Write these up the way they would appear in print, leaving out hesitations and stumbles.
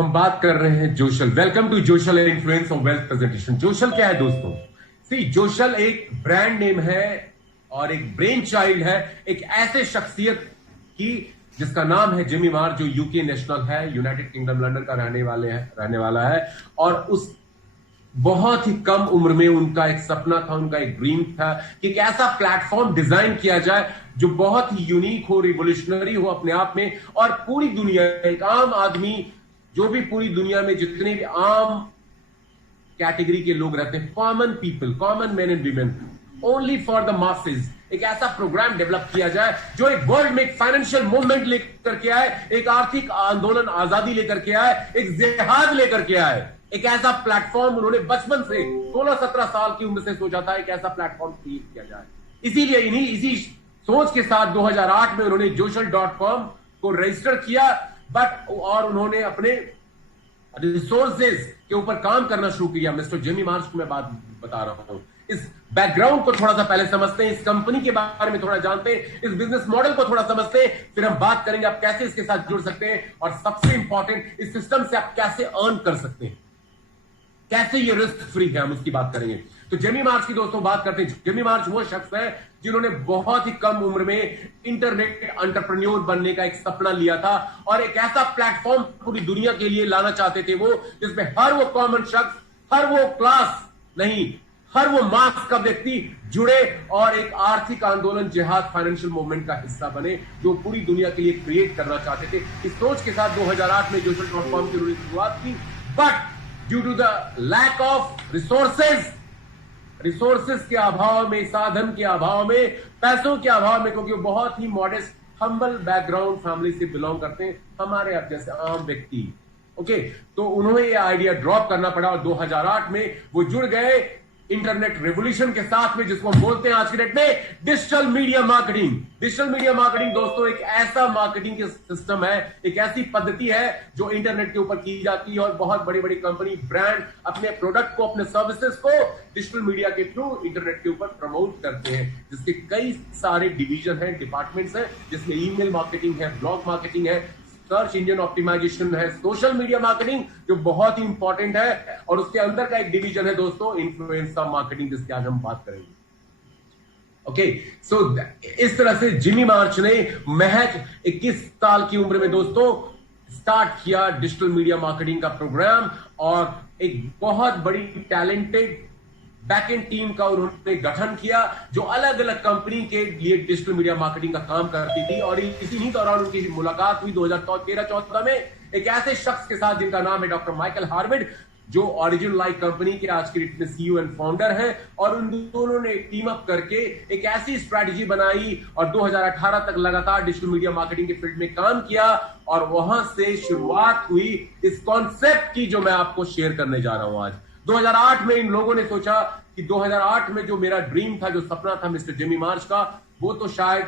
हम बात कर रहे हैं Joshal. Welcome to Joshal influence of wealth presentation. Joshal क्या है दोस्तों? सी, जोशल एक ब्रांड नेम है और एक ब्रेन चाइल्ड है एक ऐसे शख्सियत की जिसका नाम है जिमी मार, जो यूके नेशनल है, यूनाइटेड किंगडम लंदन का रहने वाला है। और उस बहुत ही कम उम्र में उनका एक सपना था, उनका एक ड्रीम था कि एक ऐसा प्लेटफॉर्म डिजाइन किया जाए जो बहुत ही यूनिक हो, रिवोल्यूशनरी हो अपने आप में, और पूरी दुनिया, एक आम आदमी, जो भी पूरी दुनिया में जितने भी आम कैटेगरी के लोग रहते हैं, common people, common man and women, only for the masses, एक ऐसा प्रोग्राम डेवलप किया जाए जो एक वर्ल्ड में एक फाइनेंशियल मूवमेंट लेकर के आए, एक आर्थिक आंदोलन, आजादी लेकर के आए, एक जिहाद लेकर के आए। एक ऐसा प्लेटफॉर्म उन्होंने बचपन से 16-17 साल की उम्र से सोचा था, एक ऐसा प्लेटफॉर्म क्रिएट किया जाए। इसीलिए इसी सोच के साथ 2008 में उन्होंने जोशल.com को रजिस्टर किया, और उन्होंने अपने रिसोर्सेज के ऊपर काम करना शुरू किया। मिस्टर जिमी मार्च को मैं बात बता रहा हूं। इस बैकग्राउंड को थोड़ा सा पहले समझते हैं, इस कंपनी के बारे में थोड़ा जानते हैं, इस बिजनेस मॉडल को थोड़ा समझते हैं, फिर हम बात करेंगे आप कैसे इसके साथ जुड़ सकते हैं, और सबसे इंपॉर्टेंट, इस सिस्टम से आप कैसे अर्न कर सकते हैं, कैसे ये रिस्क फ्री है, हम उसकी बात करेंगे। तो जिमी मार्च की दोस्तों बात करते हैं। जिमी मार्च वो शख्स है जिन्होंने बहुत ही कम उम्र में इंटरनेट एंटरप्रेन्योर बनने का एक सपना लिया था, और एक ऐसा प्लेटफॉर्म पूरी दुनिया के लिए लाना चाहते थे वो, जिसमें हर वो कॉमन शख्स, हर वो क्लास नहीं, हर वो मास का व्यक्ति जुड़े और एक आर्थिक आंदोलन, जिहाद, फाइनेंशियल मूवमेंट का हिस्सा बने, जो पूरी दुनिया के लिए क्रिएट करना चाहते थे। इस सोच के साथ 2008 में जोशल.com की उन्होंने शुरुआत की, but due to the lack of resources के अभाव में, साधन के अभाव में, पैसों के अभाव में, क्योंकि वो बहुत ही मॉडेस्ट, हम्बल बैकग्राउंड फैमिली से बिलोंग करते हैं, हमारे आप जैसे आम व्यक्ति, ओके, तो उन्होंने ये आइडिया ड्रॉप करना पड़ा, और 2008 में वो जुड़ गए इंटरनेट रेवोल्यूशन के साथ में, जिसको हम बोलते हैं आज की डेट में digital media marketing. Digital media marketing दोस्तों एक ऐसा मार्केटिंग के सिस्टम है, एक ऐसी पद्धति है जो इंटरनेट के ऊपर की जाती है, और बहुत बड़ी बड़ी कंपनी, ब्रांड अपने प्रोडक्ट को, अपने सर्विसेज को डिजिटल मीडिया के थ्रू इंटरनेट के ऊपर प्रमोट करते हैं, जिसके कई सारे डिवीजन हैं, डिपार्टमेंट्स हैं, जिसमें ईमेल मार्केटिंग है, ब्लॉग मार्केटिंग है, सर्च इंजन ऑप्टिमाइजेशन है, सोशल मीडिया मार्केटिंग जो बहुत ही इंपॉर्टेंट है, और उसके अंदर का एक डिवीजन है दोस्तों इन्फ्लुएंसर मार्केटिंग, जिसकी आज हम बात करेंगे। ओके, सो इस तरह से जिमी मार्च ने महज 21 साल की उम्र में दोस्तों स्टार्ट किया डिजिटल मीडिया मार्केटिंग का प्रोग्राम, और एक बहुत बड़ी टैलेंटेड बैकएंड टीम का उन्होंने गठन किया, जो अलग अलग कंपनी के लिए डिजिटल मीडिया मार्केटिंग का काम करती थी। और इसी दौरान उनकी मुलाकात हुई 2013-14 में एक ऐसे शख्स के साथ जिनका नाम है डॉक्टर माइकल हार्विड, जो ओरिजिन लाइक कंपनी के आज के डेट में सीईओ एंड फाउंडर हैं। और उन दोनों ने टीम अप करके एक ऐसी स्ट्रैटेजी बनाई, और 2018 तक लगातार डिजिटल मीडिया मार्केटिंग के फील्ड में काम किया, और वहां से शुरुआत हुई इस कॉन्सेप्ट की जो मैं आपको शेयर करने जा रहा हूं आज। 2008 में इन लोगों ने सोचा कि 2008 में जो मेरा ड्रीम था, जो सपना था मिस्टर जिमी मार्च का, वो तो शायद,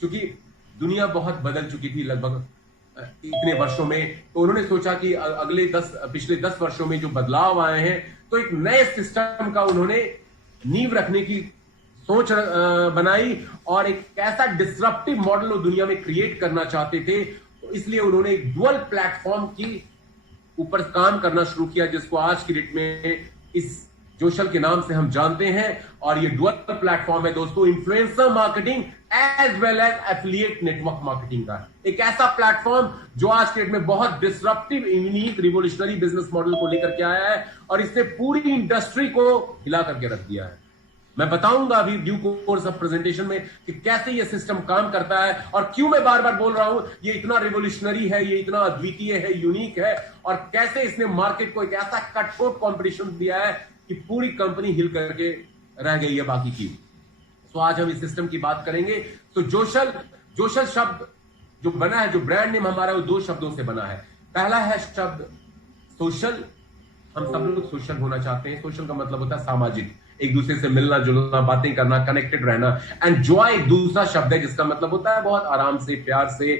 चूंकि दुनिया बहुत बदल चुकी थी लगभग इतने वर्षों में, तो उन्होंने सोचा कि पिछले 10 वर्षों में जो बदलाव आए हैं, तो एक नए सिस्टम का उन्होंने नींव रखने की सोच बनाई, और एक ऐसा डिसरप्टिव मॉडल वो दुनिया में क्रिएट करना चाहते थे। तो इसलिए उन्होंने एक डुअल प्लेटफॉर्म की ऊपर काम करना शुरू किया, जिसको आज की डेट में इस जोशल के नाम से हम जानते हैं। और ये डुअल प्लेटफॉर्म है दोस्तों influencer marketing as well as affiliate network marketing का, एक ऐसा प्लेटफॉर्म जो आज के डेट में बहुत disruptive, unique, revolutionary business model को लेकर के आया है, और इसने पूरी इंडस्ट्री को हिला करके रख दिया है। मैं बताऊंगा अभी ड्यू कोर्स ऑफ प्रेजेंटेशन में कि कैसे ये सिस्टम काम करता है, और क्यों मैं बार बार बोल रहा हूं ये इतना रिवोल्यूशनरी है, ये इतना अद्वितीय है, यूनिक है, और कैसे इसने मार्केट को एक ऐसा कटथ्रोट कंपटीशन दिया है कि पूरी कंपनी हिल करके रह गई है बाकी की। तो आज हम इस सिस्टम की बात करेंगे। तो जोशल शब्द जो बना है, जो ब्रांड नेम हमारा, वो 2 शब्दों से बना है। पहला है शब्द सोशल, हम सब लोग सोशल होना चाहते हैं। सोशल का मतलब होता है सामाजिक, एक दूसरे से मिलना जुलना, बातें करना, कनेक्टेड रहना। एंड जॉय एक दूसरा शब्द है जिसका मतलब होता है बहुत आराम से, प्यार से,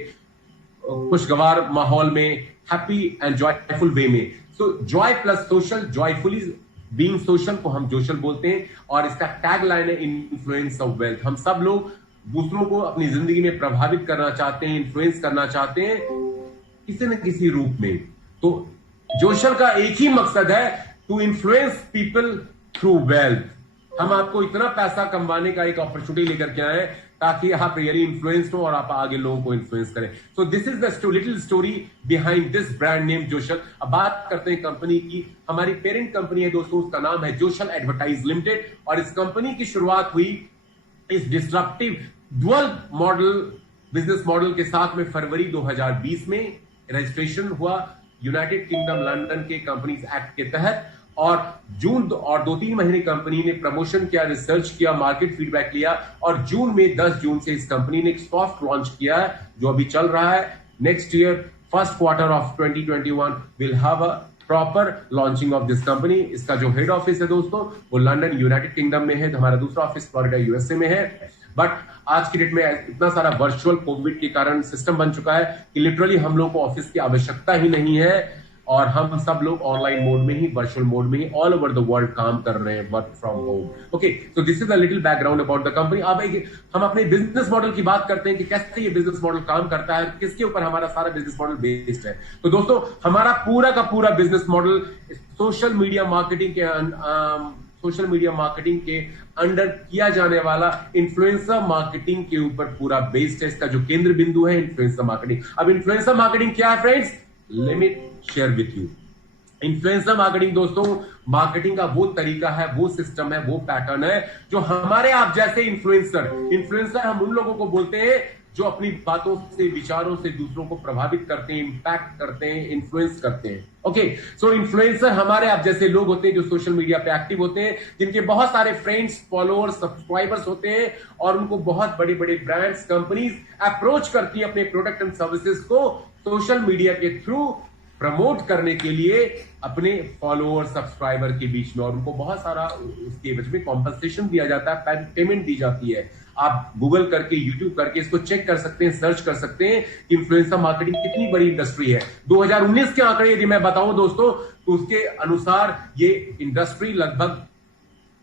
खुशगवार माहौल में, हैप्पी एंड जॉयफुल वे में। So joy plus social, joyfully being social को हम जोशल बोलते हैं। और इसका टैग लाइन है इन्फ्लुएंस ऑफ वेल्थ। हम सब लोग दूसरों को अपनी जिंदगी में प्रभावित करना चाहते हैं, इन्फ्लुएंस करना चाहते हैं किसी न किसी रूप में। तो जोशल का एक ही मकसद है, to influence people through wealth. हम आपको इतना पैसा कमाने का एक अपॉर्चुनिटी लेकर के आए ताकि आप रियली इन्फ्लुएंस हो और आप आगे लोगों को इन्फ्लुएंस करें। So this is the little story behind this brand name Joshal. अब बात करते हैं कंपनी की। हमारी पेरेंट कंपनी है दोस्तों, उसका नाम है जोशल एडवर्टाइज लिमिटेड, और इस कंपनी की शुरुआत हुई इस disruptive dual model business model के साथ में फरवरी 2020 में। रजिस्ट्रेशन हुआ यूनाइटेड किंगडम लंदन के कंपनीज एक्ट के तहत, और जून और 2-3 महीने कंपनी ने प्रमोशन किया, रिसर्च किया, मार्केट फीडबैक लिया, और जून में 10 जून से इस कंपनी ने एक सॉफ्ट लॉन्च किया है जो अभी चल रहा है। Next year first quarter of 2021 will have a proper launching of this company. इसका जो हेड ऑफिस है दोस्तों वो लंदन यूनाइटेड किंगडम में है, हमारा दूसरा ऑफिस फ्लोरिडा यूएसए में है। बट आज की डेट में इतना सारा वर्चुअल कोविड के कारण सिस्टम बन चुका है कि लिटरली हम लोग को ऑफिस की आवश्यकता ही नहीं है, और हम सब लोग ऑनलाइन मोड में ही, वर्चुअल मोड में ही ऑल ओवर द वर्ल्ड काम कर रहे हैं, work from home. Okay, so this is a little background about the company. अब हम अपने बिजनेस मॉडल की बात करते हैं कि कैसे ये बिजनेस मॉडल काम करता है, किसके ऊपर हमारा सारा बिजनेस मॉडल बेस्ड है। तो दोस्तों हमारा पूरा का पूरा business model social media marketing के अंडर किया जाने वाला इन्फ्लुएंसर मार्केटिंग के ऊपर पूरा बेस्ड है। इसका जो केंद्र बिंदु है इन्फ्लुएंसर मार्केटिंग। अब इन्फ्लुएंसर मार्केटिंग क्या है friends, limit share with you. Influencer marketing दोस्तों मार्केटिंग का वो तरीका है, वो सिस्टम है, वो पैटर्न है जो हमारे आप जैसे इन्फ्लुएंसर हम उन लोगों को बोलते हैं जो अपनी बातों से, विचारों से दूसरों को प्रभावित करते हैं, इंपैक्ट करते हैं, इन्फ्लुएंस करते हैं। ओके, सो इन्फ्लुएंसर हमारे आप जैसे लोग होते हैं जो सोशल मीडिया पे एक्टिव होते हैं, जिनके बहुत सारे फ्रेंड्स, फॉलोअर्स, सब्सक्राइबर्स होते हैं, और उनको बहुत बड़े बड़े ब्रांड्स, कंपनीज अप्रोच करती है अपने प्रोडक्ट एंड सर्विसेज को सोशल मीडिया के थ्रू प्रमोट करने के लिए अपने फॉलोअर, सब्सक्राइबर के बीच में, और उनको बहुत सारा उसके बीच में कॉम्पनसेशन दिया जाता है, पेमेंट दी जाती है। आप गूगल करके, यूट्यूब करके इसको चेक कर सकते हैं, सर्च कर सकते हैं कि इन्फ्लुएंसर मार्केटिंग कितनी बड़ी इंडस्ट्री है। 2019 के आंकड़े यदि मैं बताऊं दोस्तों तो उसके अनुसार ये इंडस्ट्री लगभग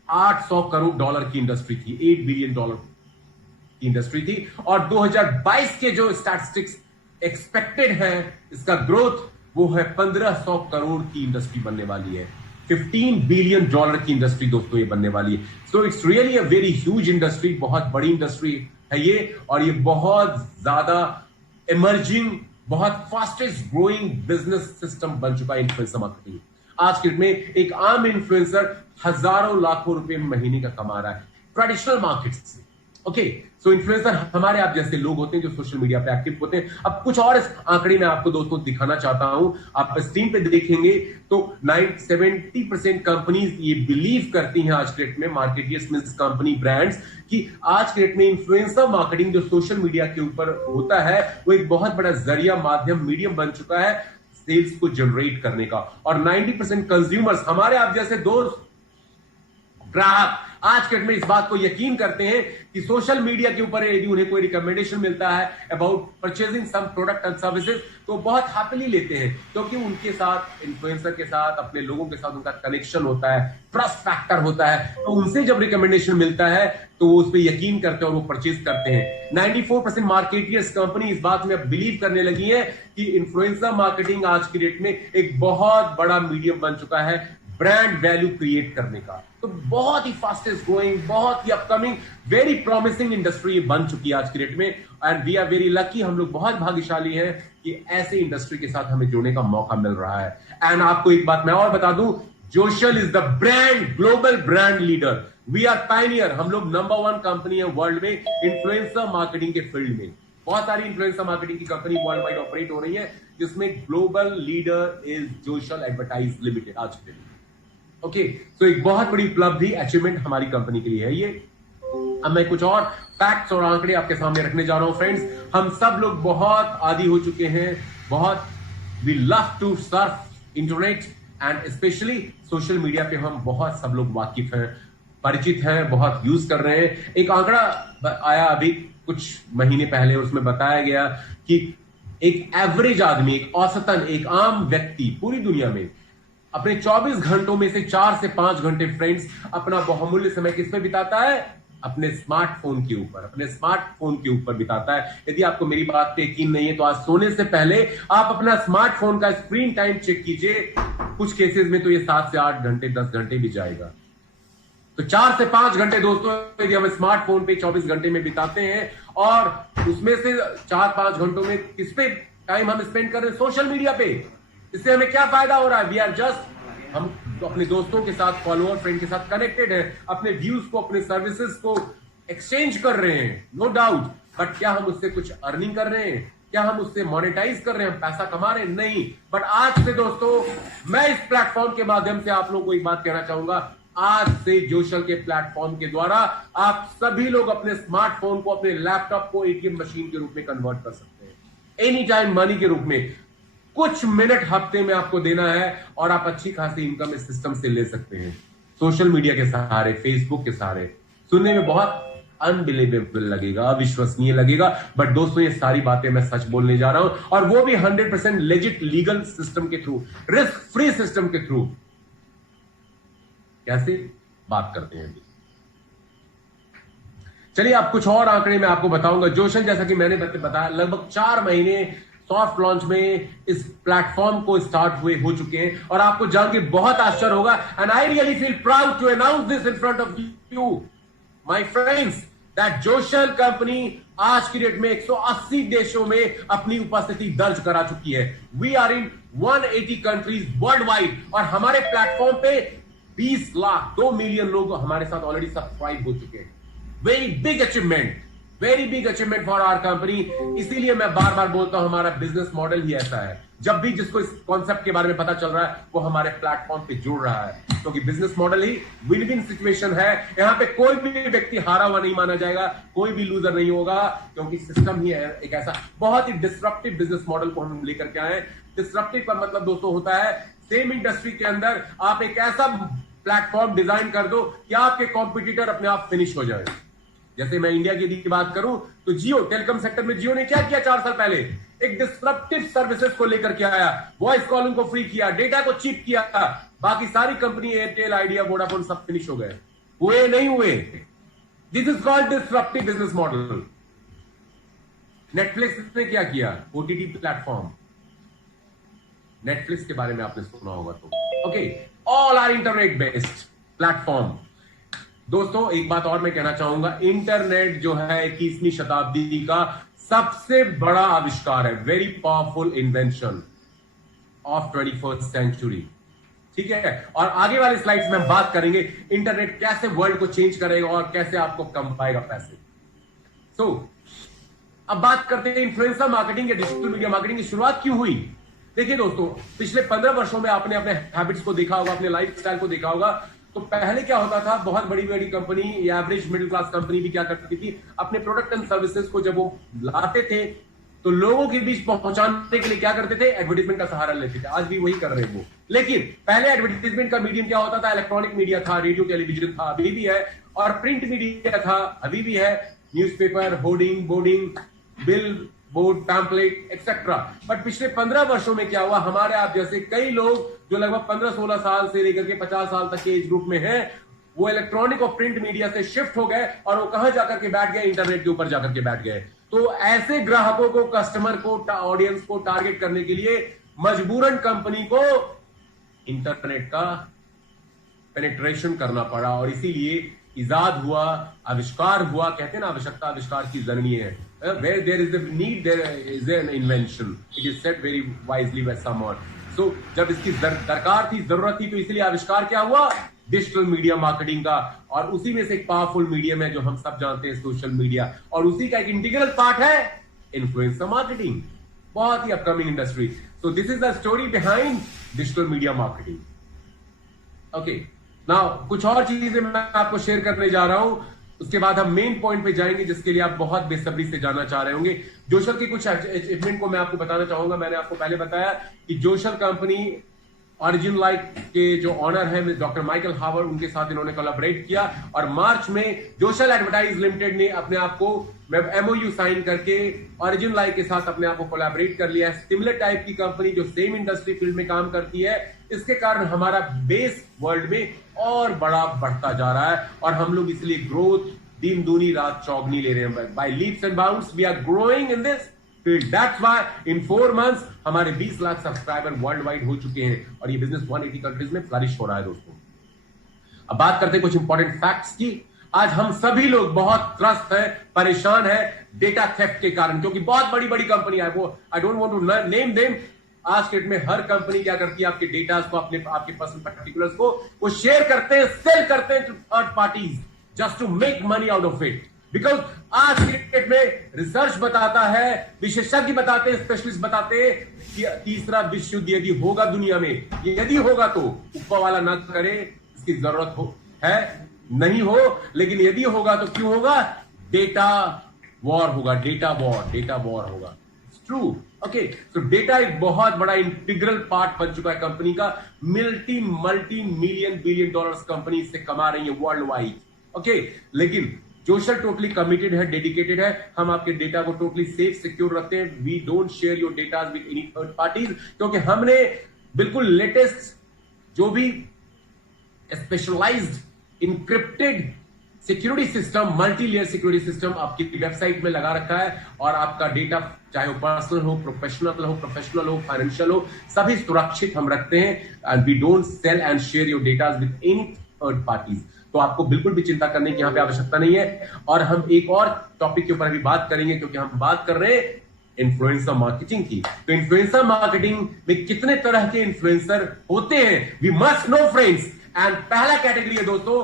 $800 करोड़ की इंडस्ट्री थी, $8 बिलियन की इंडस्ट्री थी। और 2022 के जो स्टैटिस्टिक्स एक्सपेक्टेड है इसका ग्रोथ, वो है 1500 करोड़ की इंडस्ट्री बनने वाली है। $15 बिलियन की इंडस्ट्री दोस्तों ये बनने वाली है। So it's really a very huge industry, बहुत बड़ी इंडस्ट्री है ये, और ये बहुत ज्यादा इमर्जिंग, बहुत फास्टेस्ट ग्रोइंग बिजनेस सिस्टम बन चुका है इन्फ्लुएंसर मार्केटिंग। आज के डेट में एक आम इन्फ्लुएंसर हजारों लाखों रुपए महीने का कमा रहा है ट्रेडिशनल मार्केट से। ओके, सो इन्फ्लुएंसर हमारे आप जैसे लोग होते हैं जो सोशल मीडिया पे एक्टिव होते हैं। अब कुछ और इस आंकड़े में आपको दोस्तों दिखाना चाहता हूं, आप स्क्रीन पे देखेंगे तो 70% कंपनीज ये बिलीव करती हैं आज के डेट में, मार्केटियर्स मींस कंपनी ब्रांड्स, कि आज के डेट में इन्फ्लुएंसर मार्केटिंग जो सोशल मीडिया के ऊपर होता है वो एक बहुत बड़ा जरिया, माध्यम, मीडियम बन चुका है सेल्स को जनरेट करने का। और 90% कंज्यूमर्स, हमारे आप जैसे दोस्त, ग्राहक आज के डेट में इस बात को यकीन करते हैं कि सोशल मीडिया के ऊपर यदि उन्हें कोई रिकमेंडेशन मिलता है about purchasing some product and services तो बहुत हैप्पीली लेते हैं, क्योंकि उनके साथ, इन्फ्लुएंसर के साथ, अपने लोगों के साथ उनका कनेक्शन होता है, ट्रस्ट फैक्टर होता है। तो उनसे जब रिकमेंडेशन मिलता है तो वो उस पर यकीन करते हैं और वो परचेज करते हैं। 94% मार्केटियर्स कंपनी इस बात में अब बिलीव करने लगी है कि इन्फ्लुएंसर मार्केटिंग आज की डेट में एक बहुत बड़ा मीडियम बन चुका है ब्रांड वैल्यू क्रिएट करने का। तो बहुत ही फास्टेस्ट ग्रोइंग, बहुत ही अपकमिंग, वेरी प्रॉमिसिंग इंडस्ट्री बन चुकी है आज की डेट में। And we are very lucky, हम लोग बहुत भाग्यशाली हैं कि ऐसे इंडस्ट्री के साथ हमें जुड़ने का मौका मिल रहा है। एंड आपको एक बात मैं और बता दूं, Joshal is the brand, global brand leader. We are pioneer, हम लोग नंबर 1 कंपनी है वर्ल्ड में इन्फ्लुएंसर मार्केटिंग के फील्ड में। बहुत सारी इन्फ्लुएंसर मार्केटिंग की कंपनी वर्ल्ड वाइड ऑपरेट हो रही है, जिसमें global leader is Joshal advertise limited आज के दिन। ओके, सो एक बहुत बड़ी उपलब्धि, अचीवमेंट हमारी कंपनी के लिए है ये। अब मैं कुछ और फैक्ट्स और आंकड़े आपके सामने रखने जा रहा हूं फ्रेंड्स। हम सब लोग बहुत आदी हो चुके हैं, बहुत we love to surf internet and specially social media पे हम बहुत सब लोग वाकिफ हैं, परिचित हैं, बहुत यूज कर रहे हैं। एक आंकड़ा आया अभी कुछ महीने पहले, उसमें बताया गया कि एक एवरेज आदमी, एक औसतन, एक आम व्यक्ति पूरी दुनिया में अपने 24 घंटों में से 4 से 5 घंटे फ्रेंड्स अपना बहुमूल्य समय किस पे बिताता है? अपने स्मार्टफोन के ऊपर बिताता है। यदि आपको मेरी बात पे यकीन नहीं है तो आज सोने से पहले आप अपना स्मार्टफोन का स्क्रीन टाइम चेक कीजिए। कुछ केसेस में तो ये 7 से 8 घंटे 10 घंटे भी जाएगा। तो 4 से 5 घंटे दोस्तों यदि हम स्मार्टफोन पे 24 घंटे में बिताते हैं और उसमें से 4-5 घंटों में किस पे टाइम हम स्पेंड कर रहे हैं? सोशल मीडिया पे। इससे हमें क्या फायदा हो रहा है? वी आर जस्ट, हम अपने दोस्तों के साथ, फॉलोअर फ्रेंड के साथ कनेक्टेड है, अपने व्यूज को, अपने सर्विसेज को एक्सचेंज कर रहे हैं, नो डाउट। बट क्या हम उससे कुछ अर्निंग कर रहे हैं? क्या हम उससे मोनेटाइज कर रहे हैं? हम पैसा कमा रहे हैं? नहीं। बट आज से दोस्तों मैं इस प्लेटफॉर्म के माध्यम से आप लोगों को एक बात कहना चाहूंगा। आज से जोशल के प्लेटफॉर्म के द्वारा आप सभी लोग अपने स्मार्टफोन को, अपने लैपटॉप को एटीएम मशीन के रूप में कन्वर्ट कर सकते हैं, एनी टाइम मनी के रूप में। कुछ मिनट हफ्ते में आपको देना है और आप अच्छी खासी इनकम इस सिस्टम से ले सकते हैं, सोशल मीडिया के सहारे, फेसबुक के सहारे। सुनने में बहुत अनबिलीवेबल लगेगा, अविश्वसनीय लगेगा, बट दोस्तों ये सारी बातें मैं सच बोलने जा रहा हूं, और वो भी 100% लेजिट लीगल सिस्टम के थ्रू, रिस्क फ्री सिस्टम के थ्रू। कैसे बात करते हैं? चलिए आप कुछ और आंकड़े मैं आपको बताऊंगा। जोशल, जैसा कि मैंने बताया, लगभग 4 महीने सॉफ्ट लॉन्च में इस प्लेटफॉर्म को स्टार्ट हुए हो चुके हैं, और आपको जान के बहुत आश्चर्य होगा, and I really feel proud to announce this in front of you my friends, that Joshal company आज की डेट में 180 देशों में अपनी उपस्थिति दर्ज करा चुकी है। We are in 180 countries world wide, और हमारे प्लेटफॉर्म पे 20 लाख 2 मिलियन लोग हमारे साथ ऑलरेडी सब्सक्राइब हो चुके हैं। Very big achievement for our company. इसीलिए मैं बार बार बोलता हूं, हमारा बिजनेस मॉडल ही ऐसा है। जब भी जिसको इस कॉन्सेप्ट के बारे में पता चल रहा है वो हमारे प्लेटफॉर्म पे जुड़ रहा है, क्योंकि बिजनेस मॉडल ही विन विन सिचुएशन है। यहां पे कोई भी व्यक्ति हारा हुआ नहीं माना जाएगा, कोई भी लूजर नहीं होगा, क्योंकि सिस्टम ही है एक ऐसा बहुत ही डिसरप्टिव बिजनेस मॉडल को हम लेकर के आए। डिसरप्टिव का मतलब दोस्तों होता है, सेम इंडस्ट्री के अंदर आप एक ऐसा प्लेटफॉर्म डिजाइन कर दो कि आपके कॉम्पिटिटर अपने आप फिनिश हो जाए। जैसे मैं इंडिया की बात करूं तो जियो, टेलीकॉम सेक्टर में जियो ने क्या किया 4 साल पहले? एक डिसरप्टिव सर्विसेज को लेकर के आया, वॉइस कॉलिंग को फ्री किया, डेटा को चीप किया। बाकी सारी कंपनी, एयरटेल, आइडिया, वोडाफोन, सब फिनिश हो गए। हुए नहीं हुए? This is called disruptive business model. Netflix ने क्या किया? OTT platform. नेटफ्लिक्स के बारे में आपने सुना होगा तो, okay, all are internet based platform. दोस्तों एक बात और मैं कहना चाहूंगा, इंटरनेट जो है 21वीं शताब्दी का सबसे बड़ा आविष्कार है, very powerful invention of 21st century. ठीक है, और आगे वाले स्लाइड्स में हम बात करेंगे इंटरनेट कैसे वर्ल्ड को चेंज करेगा और कैसे आपको कम पाएगा पैसे। सो अब बात करते हैं इन्फ्लुएंसर मार्केटिंग या डिजिटल मीडिया मार्केटिंग की शुरुआत क्यों हुई। देखिए दोस्तों, पिछले 15 वर्षों में आपने अपने हैबिट्स को देखा होगा, अपने लाइफ स्टाइल को देखा होगा। तो पहले क्या होता था, बहुत बड़ी बड़ी कंपनी या एवरेज मिडिल क्लास कंपनी भी क्या करती थी, अपने प्रोडक्ट एंड सर्विसेज को जब वो लाते थे तो लोगों के बीच पहुंचाने के लिए क्या करते थे, एडवर्टाइजमेंट का सहारा लेते थे। आज भी वही कर रहे हैं वो। लेकिन पहले एडवर्टाइजमेंट का मीडियम क्या होता था? इलेक्ट्रॉनिक मीडिया था, रेडियो टेलीविजन था, अभी भी है, और प्रिंट मीडिया था, अभी भी है, newspaper, hoarding, boarding, bill board, pamphlet etcetera. But पिछले 15 वर्षों में क्या हुआ, हमारे आप जैसे कई लोग जो लगभग 15-16 साल से लेकर के 50 साल तक के एज ग्रुप में हैं, वो इलेक्ट्रॉनिक और प्रिंट मीडिया से शिफ्ट हो गए, और वो कहां जाकर के बैठ गए? इंटरनेट के ऊपर जाकर के बैठ गए। तो ऐसे ग्राहकों को, कस्टमर को, ऑडियंस को टारगेट करने के लिए मजबूरन कंपनी को इंटरनेट का पेनिट्रेशन करना पड़ा, और इसीलिए इजाद हुआ, आविष्कार हुआ। कहते हैं ना, आवश्यकता आविष्कार की जननी है। Where there is a need, there is an invention. It is said very wisely by someone. So जब इसकी दरकार थी, जरूरत थी, तो इसलिए आविष्कार क्या हुआ? डिजिटल मीडिया मार्केटिंग का। और उसी में से एक पावरफुल मीडियम है जो हम सब जानते हैं, सोशल मीडिया, और उसी का एक इंटीग्रल पार्ट है इन्फ्लुएंसर मार्केटिंग, बहुत ही upcoming industry. So this is the story behind digital media marketing. Okay, now कुछ और चीजें मैं आपको शेयर करने जा रहा हूं, उसके बाद हम मेन पॉइंट पे जाएंगे जिसके लिए आप बहुत बेसब्री से जानना चाह रहे होंगे। जोशल की कुछ अचीवमेंट को मैं आपको बताना चाहूंगा। मैंने आपको पहले बताया कि जोशल कंपनी ऑरिजिन लाइक के जो ऑनर है डॉक्टर माइकल हावर्ड, उनके साथ इन्होंने कोलैबोरेट किया, और मार्च में जोशल एडवर्टाइज लिमिटेड ने अपने आप को एमओयू साइन करके ऑरिजिन लाइक के साथ अपने आप को कोलैबोरेट कर लिया है। सिमिलर टाइप की कंपनी जो सेम इंडस्ट्री फील्ड में काम करती है, इसके कारण हमारा बेस वर्ल्ड में और बड़ा बढ़ता जा रहा है, और हम लोग इसलिए ग्रोथ दिन दूनी रात चौगनी ले रहे हैं। By leaps and bounds we are growing in this field. That's why in 4 months हमारे 20 लाख सब्सक्राइबर वर्ल्ड वाइड हो चुके हैं और ये बिजनेस 180 कंट्रीज में फ्लरिश हो रहा है दोस्तों। अब बात करते हैं कुछ इंपॉर्टेंट फैक्ट्स की। आज हम सभी लोग बहुत त्रस्त है, परेशान है डेटा थेफ्ट के कारण, क्योंकि बहुत बड़ी बड़ी कंपनी है, वो I don't want to name them. आज के डेट में हर कंपनी क्या करती है, आपके डेटा को, आपके पर्सनल पर्टिकुलर्स को वो शेयर करते हैं, सेल करते हैं to third parties just to make money out of it. Because आज के डेट में रिसर्च बताता है, विशेषज्ञ बताते हैं, स्पेशलिस्ट बताते हैं कि तीसरा विश्व युद्ध यदि होगा दुनिया में, यदि होगा तो ऊपर वाला ना करे, इसकी जरूरत है नहीं हो, लेकिन यदि होगा तो क्यों होगा? डेटा वॉर होगा, डेटा वॉर होगा। True, okay. सो डेटा एक बहुत बड़ा इंटीग्रल पार्ट बन चुका है कंपनी का। Multi million billion dollars company इससे कमा रही है वर्ल्ड वाइड, ओके। लेकिन जोशल टोटली कमिटेड है, डेडिकेटेड है। हम आपके डेटा को टोटली सेफ सिक्योर रखते हैं। We don't share your data with any third parties, क्योंकि हमने बिल्कुल लेटेस्ट जो भी specialised encrypted security system, multi layer security system आपकी वेबसाइट में लगा रखा है, और आपका डेटा चाहे वो पर्सनल हो, प्रोफेशनल हो, फाइनेंशियल हो, सभी सुरक्षित हम रखते हैं। And we don't sell and share your data with any third parties. तो आपको बिल्कुल भी चिंता करने की यहां पे आवश्यकता नहीं है। और हम एक और टॉपिक के ऊपर अभी बात करेंगे, क्योंकि हम बात कर रहे हैं इन्फ्लुएंसर मार्केटिंग की। तो इन्फ्लुएंसर मार्केटिंग में कितने तरह के इन्फ्लुएंसर होते हैं, we must know friends. And पहला कैटेगरी है दोस्तों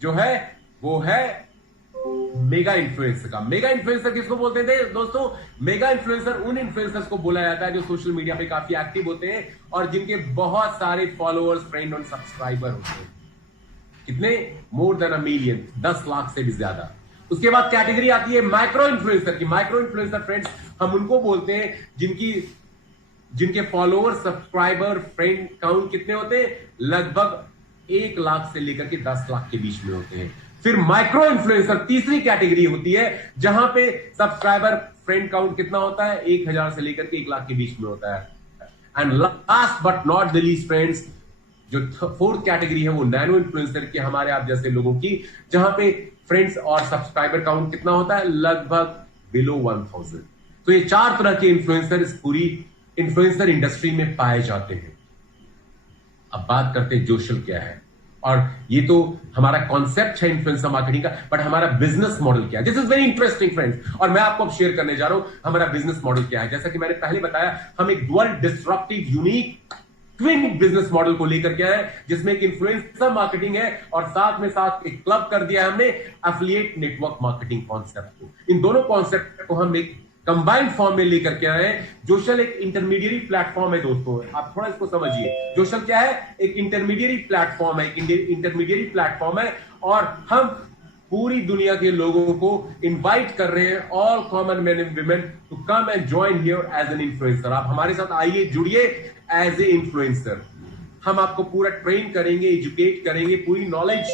जो है वो है मेगा इन्फ्लुएंसर का। मेगा इन्फ्लुएंसर किसको बोलते थे दोस्तों? मेगा इन्फ्लुएंसर उन इन्फ्लुएंसर्स को बोला जाता है जो सोशल मीडिया पे काफी एक्टिव होते हैं और जिनके बहुत सारे फॉलोअर्स, फ्रेंड और सब्सक्राइबर होते हैं। कितने? मोर देन 1 मिलियन, 10 लाख से भी ज्यादा। उसके बाद कैटेगरी आती है माइक्रो इन्फ्लुएंसर की। माइक्रो इन्फ्लुएंसर फ्रेंड्स हम उनको बोलते हैं जिनके फॉलोअर, सब्सक्राइबर, फ्रेंड काउंट कितने होते हैं? लगभग 1 लाख से लेकर के 10 लाख के बीच में होते हैं। फिर माइक्रो इन्फ्लुएंसर तीसरी कैटेगरी होती है, जहां पे सब्सक्राइबर, फ्रेंड काउंट कितना होता है? 1000 से लेकर के 1 लाख के बीच में होता है। And last but not the least friends, जो फोर्थ कैटेगरी है वो नैनो इन्फ्लुएंसर की, हमारे आप जैसे लोगों की, जहां पे फ्रेंड्स और सब्सक्राइबर काउंट कितना होता है? लगभग बिलो 1000। तो ये 4 तरह के इन्फ्लुएंसर इस पूरी इन्फ्लुएंसर इंडस्ट्री में पाए जाते हैं। अब बात करते हैं जोशल क्या है, और ये तो हमारा कॉन्सेप्ट है इन्फ्लुएंसर मार्केटिंग का, बट हमारा बिजनेस मॉडल क्या है? This is very interesting friends, और मैं आपको अब शेयर करने जा रहा हूं हमारा बिजनेस मॉडल क्या है। जैसा कि मैंने पहले बताया, हम एक dual disruptive unique twin business model को लेकर के आए, जिसमें एक इन्फ्लुएंसर मार्केटिंग है और साथ में साथ एक क्लब कर दिया हमने एफिलिएट नेटवर्क मार्केटिंग कॉन्सेप्ट को। इन दोनों कॉन्सेप्ट को हम एक कंबाइंड फॉर्म में लेकर के आए। जोशल एक इंटरमीडिएरी प्लेटफॉर्म है दोस्तों, आप थोड़ा इसको समझिए। जोशल क्या है? एक इंटरमीडिएरी प्लेटफॉर्म है, इंटरमीडिएरी प्लेटफॉर्म है, और हम पूरी दुनिया के लोगों को इनवाइट कर रहे हैं, all common man and women, to come and join here as an influencer. आप हमारे साथ आइए, जुड़िए एज ए इन्फ्लुएंसर। हम आपको पूरा ट्रेन करेंगे, एजुकेट करेंगे, पूरी नॉलेज,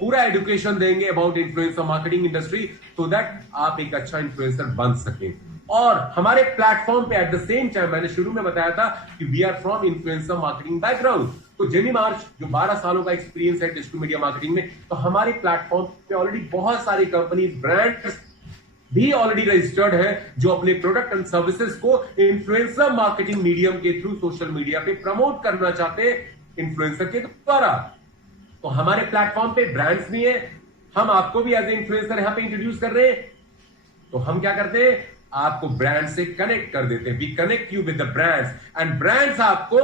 पूरा एजुकेशन देंगे about influencer marketing industry, so that आप एक अच्छा इन्फ्लुएंसर बन सकें। और हमारे प्लेटफॉर्म पे एट द सेम टाइम, मैंने शुरू में बताया था कि we are from influencer marketing background. तो जेमी मार्च जो 12 सालों का एक्सपीरियंस है डिजिटल मीडिया मार्केटिंग में, तो हमारे प्लेटफॉर्म पे ऑलरेडी बहुत सारी कंपनी, ब्रांड्स भी ऑलरेडी रजिस्टर्ड है जो अपने प्रोडक्ट एंड सर्विसेज को इन्फ्लुएंसर मार्केटिंग मीडियम के थ्रू सोशल मीडिया पे प्रमोट करना चाहते हैं इन्फ्लुएंसर के द्वारा। तो हमारे प्लेटफॉर्म पे ब्रांड्स भी है, हम आपको भी एज ए इन्फ्लुएंसर यहां पे इंट्रोड्यूस कर रहे हैं। तो हम क्या करते हैं? आपको ब्रांड से कनेक्ट कर देते हैं। We connect you with the brands, and brands आपको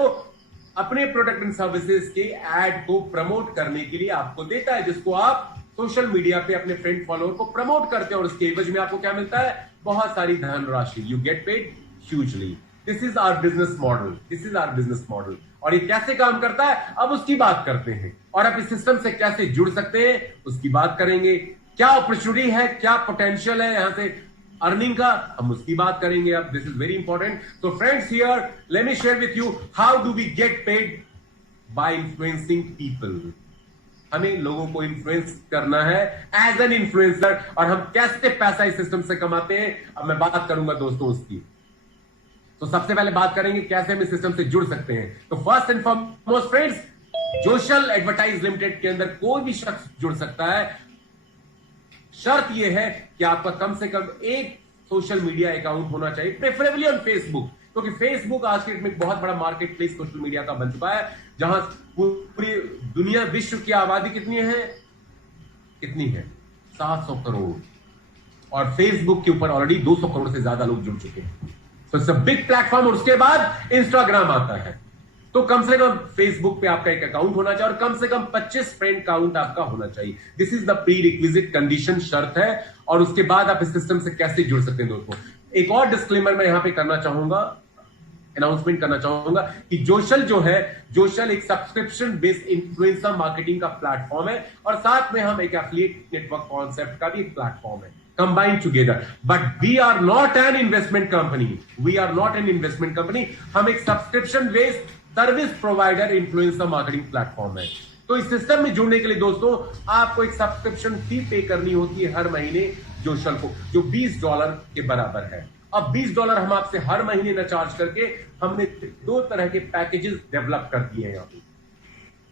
अपने प्रोडक्ट एंड सर्विसेज के एड को प्रमोट करने के लिए आपको देता है, जिसको आप सोशल मीडिया पे अपने फ्रेंड फॉलोअर को प्रमोट करते हैं, और उसके एवज में आपको क्या मिलता है? बहुत सारी धनराशि। You get paid hugely. This is our business model, this is our business model. और ये कैसे काम करता है, अब उसकी बात करते हैं। और आप इस सिस्टम से कैसे जुड़ सकते हैं, उसकी बात करेंगे। क्या अपॉर्चुनिटी है, क्या पोटेंशियल है यहां से अर्निंग का, हम उसकी बात करेंगे। अब दिस इज वेरी इंपॉर्टेंट। तो friends, here let me share with you how do we get paid by influencing people. हमें लोगों को इन्फ्लुएंस करना है एज एन इन्फ्लुएंसर, और हम कैसे पैसा इस सिस्टम से कमाते हैं, अब मैं बात करूंगा दोस्तों उसकी। तो सबसे पहले बात करेंगे कैसे हम इस सिस्टम से जुड़ सकते हैं। तो first and foremost friends, Joshal advertise limited के अंदर कोई भी शख्स जुड़ सकता है। शर्त यह है कि आपका कम से कम एक सोशल मीडिया अकाउंट होना चाहिए, प्रेफरेबली ऑन फेसबुक, क्योंकि फेसबुक आज के डेट में एक बहुत बड़ा मार्केट प्लेस सोशल मीडिया का बन चुका है, जहां पूरी दुनिया, विश्व की आबादी कितनी है 700 करोड़, और फेसबुक के ऊपर ऑलरेडी 200 करोड़ से ज्यादा लोग जुड़ चुके हैं। तो इट्स अ बिग प्लेटफॉर्म। और उसके बाद इंस्टाग्राम आता है। तो कम से कम फेसबुक पे आपका एक अकाउंट होना चाहिए और कम से कम 25 फ्रेंड काउंट आपका होना चाहिए। This is the pre requisite condition, शर्त है। और उसके बाद आप इस सिस्टम से कैसे जुड़ सकते हैं दोस्तों। एक और डिस्क्लेमर मैं यहां पे करना चाहूंगा, अनाउंसमेंट करना चाहूंगा कि जोशल जो है, जोशल एक सब्सक्रिप्शन बेस्ड इन्फ्लुएंसर मार्केटिंग का प्लेटफॉर्म है और साथ में हम एक एफिलिएट नेटवर्क कॉन्सेप्ट का भी एक प्लेटफॉर्म है, combined together. But we are not an investment company, हम एक subscription based service provider influencer marketing platform है। तो इस सिस्टम में जुड़ने के लिए दोस्तों आपको एक सब्सक्रिप्शन फी पे करनी होती है हर महीने जोशल को, जो $20 के बराबर है। अब $20 हम आपसे हर महीने न चार्ज करके हमने 2 तरह के पैकेजेस डेवलप कर दिए हैं। यहाँ पे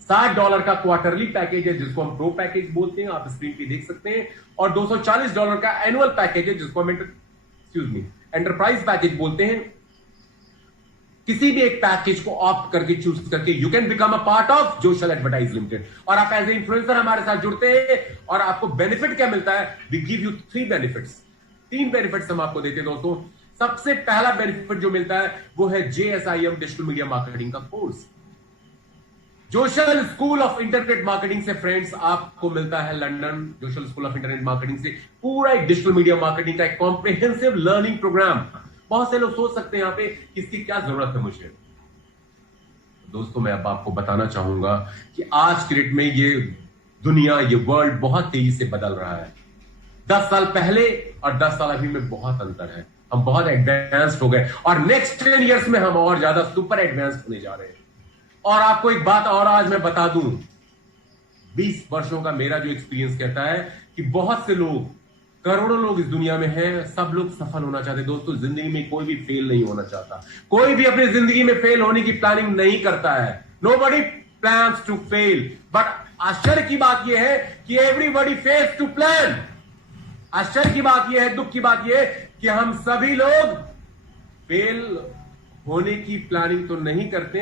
$60 का क्वार्टरली पैकेज है जिसको हम प्रो पैकेज बोलते हैं, आप स्क्रीन पे देख सकते हैं, और $240 का एनुअल पैकेज है जिसको हम एंटरप्राइज पैकेज बोलते हैं। किसी भी एक पैकेज को ऑप्ट करके चूज करके you can become a part of Joshal advertise limited, और आप एज ए इन्फ्लुएंसर हमारे साथ जुड़ते हैं। और आपको बेनिफिट क्या मिलता है, we give you 3 benefits, 3 benefits हम आपको देते हैं दोस्तों। सबसे पहला बेनिफिट जो मिलता है वो है JSIM डिजिटल मीडिया मार्केटिंग का course. Joshal school of internet marketing से फ्रेंड्स आपको मिलता है London Joshal school of internet marketing से पूरा एक डिजिटल मीडिया मार्केटिंग का एक कॉम्प्रिहेंसिव लर्निंग प्रोग्राम। बहुत से लोग सोच सकते हैं यहां पे किसकी क्या जरूरत है मुझे। दोस्तों मैं अब आपको बताना चाहूंगा कि आज के डेट में ये दुनिया, ये वर्ल्ड बहुत तेजी से बदल रहा है। 10 साल पहले और 10 साल अभी में बहुत अंतर है। हम बहुत एडवांस्ड हो गए और नेक्स्ट 10 इयर्स में हम और ज्यादा सुपर एडवांस्ड होने जा रहे हैं। और आपको एक बात और आज मैं बता दूं, 20 वर्षों का मेरा जो एक्सपीरियंस कहता है कि बहुत से लोग, करोड़ों लोग इस दुनिया में हैं, सब लोग सफल होना चाहते हैं। दोस्तों जिंदगी में कोई भी फेल नहीं होना चाहता, कोई भी अपनी जिंदगी में फेल होने की प्लानिंग नहीं करता है। Nobody plans to fail, but आश्चर्य की बात यह है कि एवरीबॉडी फेल्स टू प्लान। आश्चर्य की बात यह है, दुख की बात यह है कि हम सभी लोग फेल होने की प्लानिंग तो नहीं करते,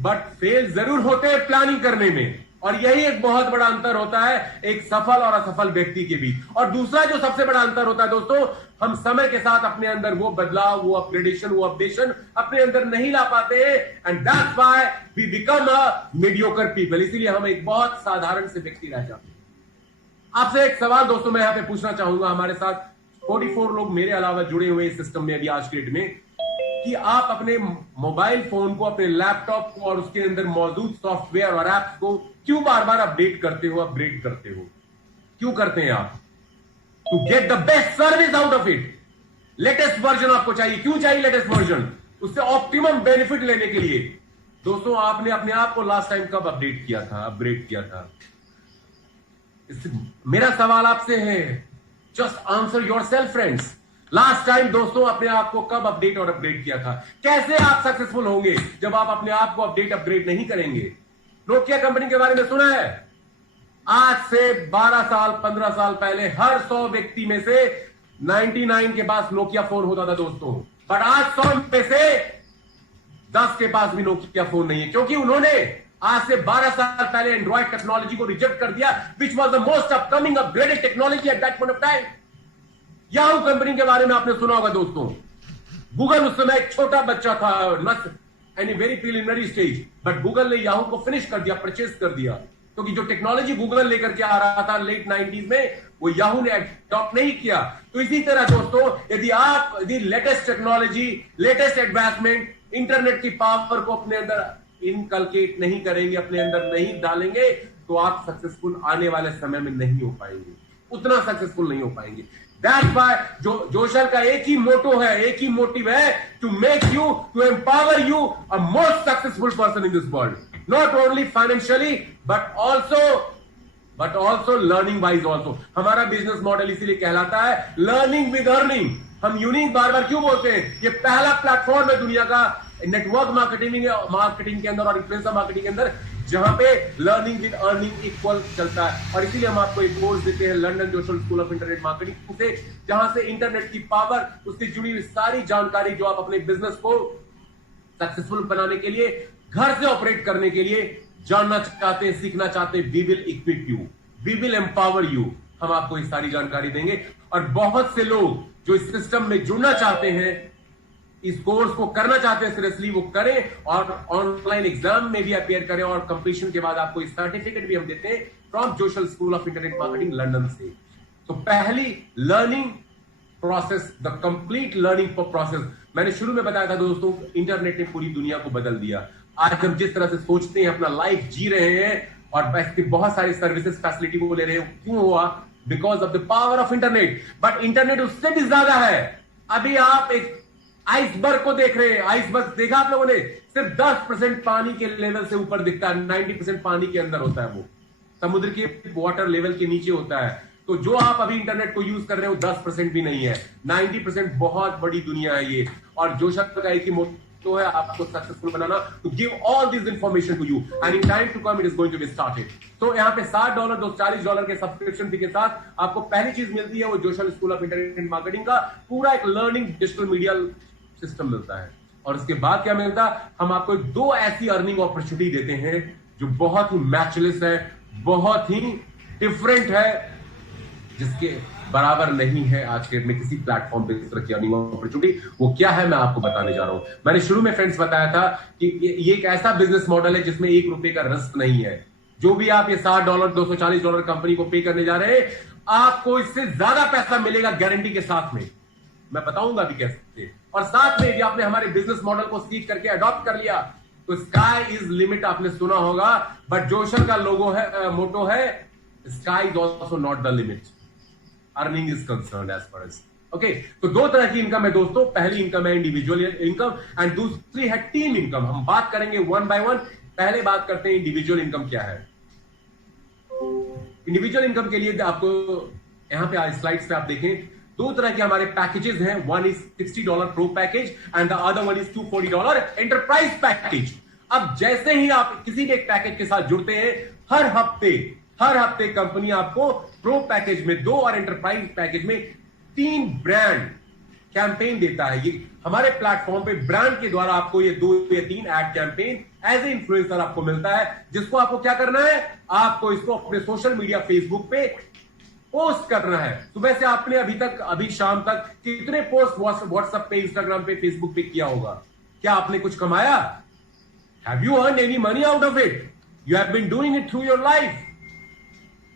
बट फेल जरूर होते हैं प्लानिंग करने में। और यही एक बहुत बड़ा अंतर होता है एक सफल और असफल व्यक्ति के बीच। और दूसरा जो सबसे बड़ा अंतर होता है दोस्तों, हम समय के साथ अपने अंदर वो बदलाव, वो अपग्रेडेशन, वो अपडेशन अपने अंदर नहीं ला पाते हैं, and that's why we become a mediocre people. इसीलिए हम एक बहुत साधारण से व्यक्ति रह जाते हैं। आपसे एक सवाल दोस्तों मैं यहां पे पूछना चाहूंगा, हमारे साथ 44 लोग मेरे अलावा जुड़े हुए इस सिस्टम में अभी आज के डेट में, कि आप अपने मोबाइल फोन को, अपने लैपटॉप को और उसके अंदर मौजूद सॉफ्टवेयर और एप्स को क्यों बार बार अपडेट करते हो, अपग्रेड करते हो? क्यों करते हैं आप? To get the best service out of it. Latest version आपको चाहिए। क्यों चाहिए लेटेस्ट वर्जन? उससे ऑप्टिमम बेनिफिट लेने के लिए। दोस्तों आपने अपने आप को लास्ट टाइम कब अपडेट किया था, अपग्रेड किया था? मेरा सवाल आपसे है, just answer yourself friends. Last time दोस्तों अपने आप को कब अपडेट और अपग्रेड किया था? कैसे आप सक्सेसफुल होंगे जब आप अपने आप को अपडेट अपग्रेड नहीं करेंगे? नोकिया कंपनी के बारे में सुना है? आज से 12 साल 15 साल पहले हर 100 व्यक्ति में से 99 के पास नोकिया फोन होता था दोस्तों, बट आज 100 में से 10 के पास भी नोकिया फोन नहीं है, क्योंकि उन्होंने आज से 12 साल पहले एंड्रॉइड टेक्नोलॉजी को रिजेक्ट कर दिया, which was the most upcoming upgraded technology at that point of time. Yahoo company के बारे में आपने सुना होगा दोस्तों। गूगल उस समय एक छोटा बच्चा था, any very preliminary stage, but Google ने याहू को फिनिश कर दिया, परचेज कर दिया, क्योंकि जो टेक्नोलॉजी गूगल लेकर के आ रहा था लेट 90s में, वो याहू ने अडॉप्ट नहीं किया। तो इसी तरह दोस्तों यदि latest technology, latest advancement, internet की पावर को अपने अंदर इनकलकेट नहीं करेंगे, अपने अंदर नहीं डालेंगे, तो आप सक्सेसफुल आने वाले समय में नहीं हो पाएंगे, उतना सक्सेसफुल नहीं हो पाएंगे। That's why जोशल का एक ही मोटो है, एक ही मोटिव है, to make you, to empower you a most successful person in this world, not only financially but also learning wise also. हमारा बिजनेस मॉडल इसीलिए कहलाता है लर्निंग विद अर्निंग। हम यूनिक बार बार क्यों बोलते हैं? ये पहला प्लेटफॉर्म है दुनिया का नेटवर्क मार्केटिंग के अंदर और इन्फ्लुएंसर मार्केटिंग के अंदर, जहां पे लर्निंग विद अर्निंग इक्वल चलता है। और इसीलिए हम आपको एक कोर्स देते हैं London Joshal school of internet marketing से, जहां से इंटरनेट की पावर, उससे जुड़ी हुई सारी जानकारी जो आप अपने बिजनेस को सक्सेसफुल बनाने के लिए, घर से ऑपरेट करने के लिए जानना चाहते हैं, सीखना चाहते हैं, we will equip you, we will empower you. हम आपको ये सारी जानकारी देंगे। और बहुत से लोग जो इस सिस्टम में जुड़ना चाहते हैं, इस कोर्स को करना चाहते हैं सीरियसली, वो करें और ऑनलाइन एग्जाम में भी अपेयर करें, और कंप्लीशन के बाद आपको इस सर्टिफिकेट भी हम देते हैं from Joshal school of internet marketing London से। तो पहली learning process, the complete learning process, मैंने शुरू में बताया था दोस्तों, इंटरनेट ने पूरी दुनिया को बदल दिया। आज हम जिस तरह से सोचते हैं, अपना लाइफ जी रहे हैं और बहुत सारी सर्विसेज फैसिलिटी को ले रहे हैं, क्यों हुआ? Because of the power of internet. But internet उससे भी ज्यादा है। अभी आप एक आइसबर्ग को देख रहे हैं। आइसबर्ग देखा आप लोगों ने? सिर्फ 10% पानी के लेवल से ऊपर दिखता है, 90% पानी के अंदर होता है, वो समुद्र के वाटर लेवल के नीचे होता है। तो जो आप अभी इंटरनेट को यूज कर रहे हो 10% भी नहीं है, 90% बहुत बड़ी दुनिया है ये। और जोशल का एक ही मोटो है आपको सक्सेसफुल बनाना, to give all this information to you and in time to come it is going to be started. तो यहाँ पे $60 $40 के सब्सक्रिप्शन फी के साथ आपको पहली चीज मिलती है, वो जोशल स्कूल ऑफ इंटरनेट मार्केटिंग का पूरा एक लर्निंग डिजिटल मीडिया सिस्टम मिलता है। और उसके बाद क्या मिलता है? हम आपको 2 ऐसी अर्निंग अपॉर्चुनिटी देते हैं जो बहुत ही मैचलेस है, बहुत ही डिफरेंट है, जिसके बराबर नहीं है आज के डेट में किसी प्लेटफॉर्म पे इस तरह की अर्निंग अपॉर्चुनिटी। वो क्या है मैं आपको बताने जा रहा हूं। मैंने शुरू में फ्रेंड्स बताया था कि ये एक ऐसा बिजनेस मॉडल है जिसमें ₹1 का रिस्क नहीं है। जो भी आप ये $60 $240 कंपनी को पे करने जा रहे हैं, आपको इससे ज्यादा पैसा मिलेगा गारंटी के साथ में। मैं बताऊंगा भी कैसे। और साथ में यदि आपने हमारे बिजनेस मॉडल को सीख करके अडॉप्ट कर लिया तो स्काई इज लिमिट आपने सुना होगा, बट जोशल का लोगो है, मोटो है, sky is also not the limit earning is concern as far as. Okay, तो 2 तरह की इनकम है दोस्तों। पहली इनकम है इंडिविजुअल इनकम एंड दूसरी है टीम इनकम। हम बात करेंगे 1 by 1। पहले बात करते हैं इंडिविजुअल इनकम क्या है। इंडिविजुअल इनकम के लिए आपको यहां पे स्लाइड्स पे आप देखें, 2 तरह के हमारे पैकेजेस हैं। One is $60 pro package and the other one is $240 enterprise package. अब जैसे ही आप किसी भी एक पैकेज के साथ जुड़ते हैं, हर हफ्ते कंपनी आपको प्रो पैकेज में 2 और एंटरप्राइज पैकेज में 3 ब्रांड कैंपेन देता है। ये हमारे प्लेटफॉर्म पे ब्रांड के द्वारा आपको ये 2 या 3 ad campaign as a influencer आपको मिलता है, जिसको आपको क्या करना है? आपको इसको अपने सोशल मीडिया फेसबुक पे पोस्ट करना है। सुबह से आपने अभी शाम तक कितने पोस्ट व्हाट्सएप पे, इंस्टाग्राम पे, फेसबुक पे किया होगा? क्या आपने कुछ कमाया? Have you earn any money out of it? You have been doing it through your life.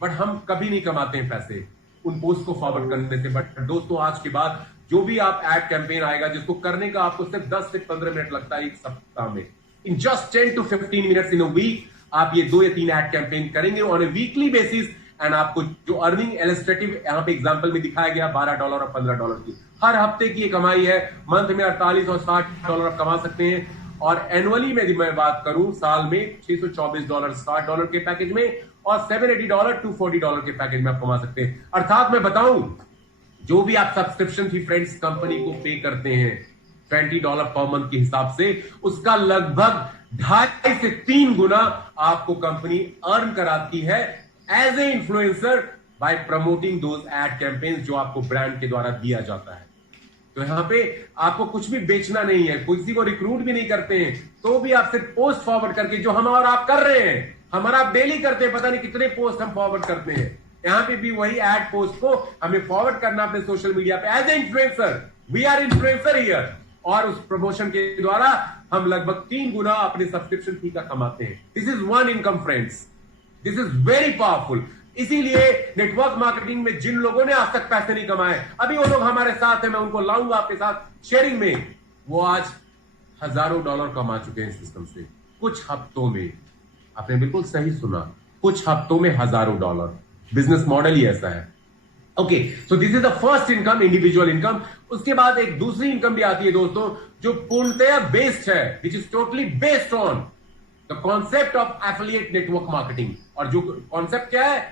But हम कभी नहीं कमाते हैं पैसे उन पोस्ट को फॉरवर्ड करने से। बट दोस्तों, आज के बाद जो भी आप एड कैंपेन आएगा, जिसको करने का आपको सिर्फ 10 से 15 मिनट लगता है एक सप्ताह में, in just 10 to 15 minutes in a week, आप ये 2 या 3 एड कैंपेन करेंगे on a weekly basis and आपको जो अर्निंग इलस्ट्रेटिव यहां पे एग्जांपल में दिखाया गया $12 और $15 की हर हफ्ते की ये कमाई है। मंथ में $48 और $60 आप कमा सकते हैं। और एनुअली में यदि मैं बात करूं, साल में $624 $60 के पैकेज में और $780 $240 के पैकेज में आप कमा सकते हैं। अर्थात मैं बताऊं, जो भी आप सब्सक्रिप्शन फी फ्रेंड्स कंपनी को पे करते हैं $20 पर मंथ के हिसाब से, उसका लगभग 2.5 से 3 गुना आपको कंपनी अर्न कराती है as a influencer by promoting those ad campaigns जो आपको ब्रांड के द्वारा दिया जाता है। तो यहां पे आपको कुछ भी बेचना नहीं है, किसी को रिक्रूट भी नहीं करते हैं, तो भी आप सिर्फ पोस्ट फॉरवर्ड करके, जो हम और आप कर रहे हैं, हमारा आप डेली करते हैं, पता नहीं कितने पोस्ट हम फॉरवर्ड करते हैं, यहां पे भी वही एड पोस्ट को हमें फॉरवर्ड करना अपने सोशल मीडिया पे as a influencer. We are influencer here. और उस प्रमोशन के द्वारा हम लगभग 3 गुना अपने सब्सक्रिप्शन फी का कमाते हैं। This is one income friends, this is very powerful. इसीलिए नेटवर्क मार्केटिंग में जिन लोगों ने आज तक पैसे नहीं कमाए, अभी वो लोग हमारे साथ हैं, मैं उनको लाऊंगा आपके साथ शेयरिंग में, वो आज हजारों डॉलर कमा चुके हैं सिस्टम से कुछ हफ्तों में। आपने बिल्कुल सही सुना, कुछ हफ्तों में हजारों डॉलर। बिजनेस मॉडल ही ऐसा है। Okay, so this is the first income, individual income. उसके बाद एक दूसरी इनकम भी आती है दोस्तों, जो पूर्णतया बेस्ड है, which is totally based on the concept of affiliate network marketing. और जो कॉन्सेप्ट क्या है?